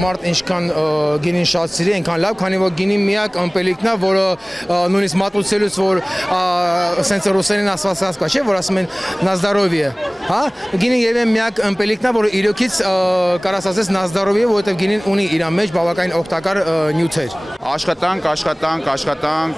մարդ ինչքան գինին շատ սիրի, այնքան լավ, քանի որ գինի միակ ըմպելիքն է, որը նույնիսկ մատուցելուց որ սենց ռուսերեն ասված կա, չէ, որ ասում են «на здоровье», հա, գինին եւ միակ ըմպելիքն է, որը իրոքից կարաս ասես «на здоровье», որովհետեւ գինին ունի իր մեջ բավականին օգտակար նյութեր։ Աշխատանք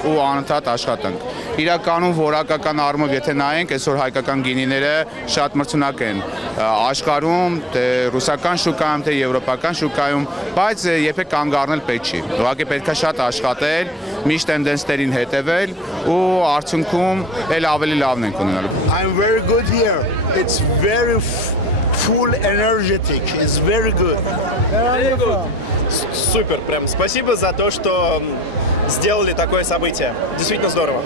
ու անընդհատ աշխատանք։ Իրականում որակական առումով եթե նայենք, այսօր հայկական գինիները շատ մրցունակ են աշխարհում, թե ռուսական շուկայում, թե եվրոպական շուկայում, բայց երբեք կանգ առնել պետք չի։ Ուղղակի պետք է շատ աշխատել, միշտ տենդենսներին հետևել ու արդյունքում էլ ավելի լավն ենք ունենալու։ I'm very good here. It's very full energetic. It's very good. Very good. Супер, прям спасибо за то, что сделали такое событие. Действительно здорово.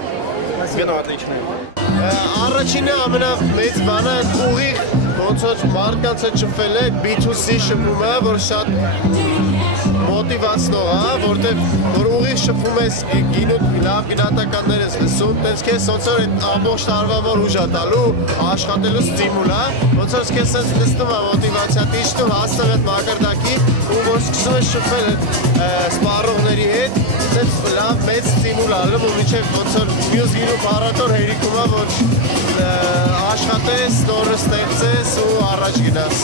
Вино отличное. Առաջինը ամենամեծ բանը ուղիղ ոնց որ մարդկանց հետ շփվել է B2C շփումը, որ շատ մոտիվացնող է, որտեղ որ ուղիղ շփվում ես գինու լավ գնահատականներ ես լսում, տես քեզ ոնց որ այդ ամբողջ տարվա որ ուժ է տալու, աշխատելու ստիմուլ է, ոնց որ քեզ sense նստում է մոտիվացիա դիշտու հասնում այդ մակարդակի, ու որ սկսում ես շփվել սպառողների հետ, sense լավ մեծ ստիմուլ է, ու մինչև ոնց որ մյուս գինու փառատոր հերիքում է, որ աշխատես, նորը ստեղծես ու առաջ գնաս։